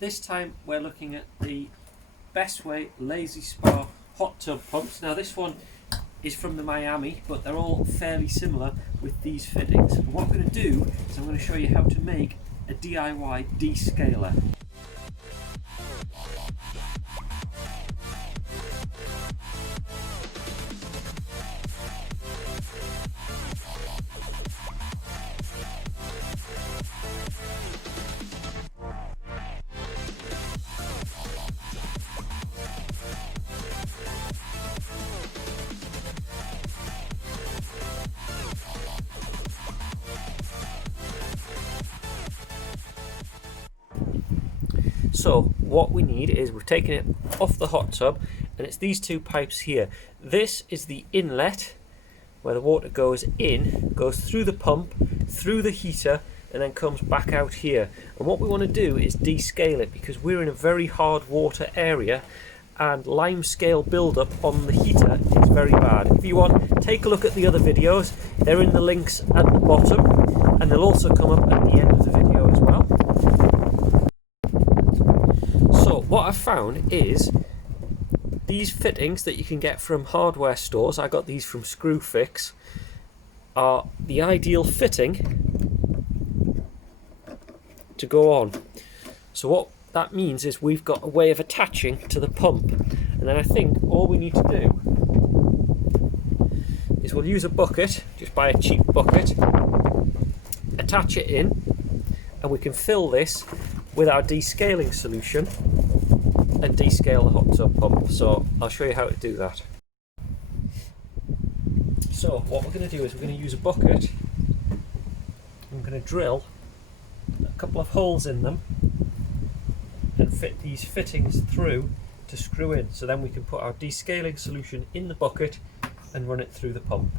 This time we're looking at the Bestway Lay-Z-Spa hot tub pumps. Now this one is from the Miami, but they're all fairly similar with these fittings. And what I'm going to do is I'm going to show you how to make a DIY descaler. So what we need is, we've taken it off the hot tub, and it's these two pipes here. This is the inlet where the water goes in, goes through the pump, through the heater, and then comes back out here. And what we want to do is descale it, because we're in a very hard water area and limescale buildup on the heater is very bad. If you want, take a look at the other videos. They're in the links at the bottom, and they'll also come up at the end of the video as well. So what I've found is these fittings that you can get from hardware stores, I got these from Screwfix, are the ideal fitting to go on. So what that means is we've got a way of attaching to the pump, and then I think all we need to do is we'll use a bucket, just buy a cheap bucket, attach it in, and we can fill this with our descaling solution and descale the hot tub pump. So I'll show you how to do that. So what we're going to do is we're going to use a bucket. I'm going to drill a couple of holes in them and fit these fittings through to screw in, so then we can put our descaling solution in the bucket and run it through the pump.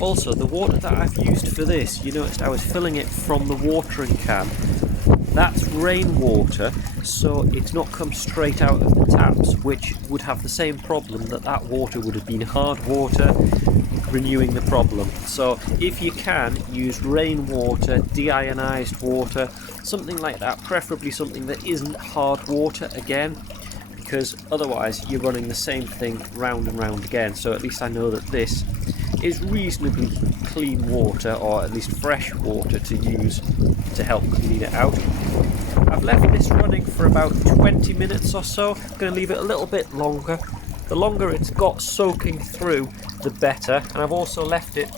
Also, the water that I've used for this, you noticed I was filling it from the watering can. That's rainwater, so it's not come straight out of the taps, which would have the same problem that water would have been hard water, renewing the problem. So if you can, use rainwater, deionized water, something like that, preferably something that isn't hard water again, because otherwise you're running the same thing round and round again. So at least I know that this is reasonably clean water, or at least fresh water to use to help clean it out. I've left this running for about 20 minutes or so. I'm going to leave it a little bit longer. The longer it's got soaking through, the better. And I've also left it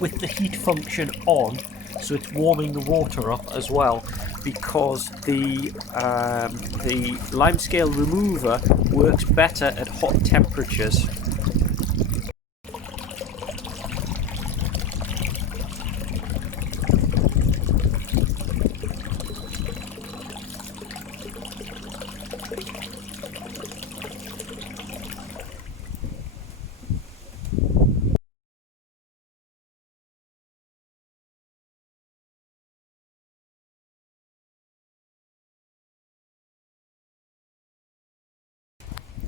with the heat function on, so it's warming the water up as well, because the limescale remover works better at hot temperatures.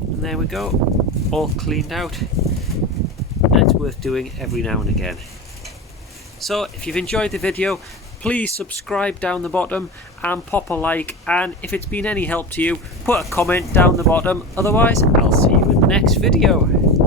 And there we go, all cleaned out, and it's worth doing every now and again. So if you've enjoyed the video, please subscribe down the bottom and pop a like, and if it's been any help to you, put a comment down the bottom. Otherwise, I'll see you in the next video.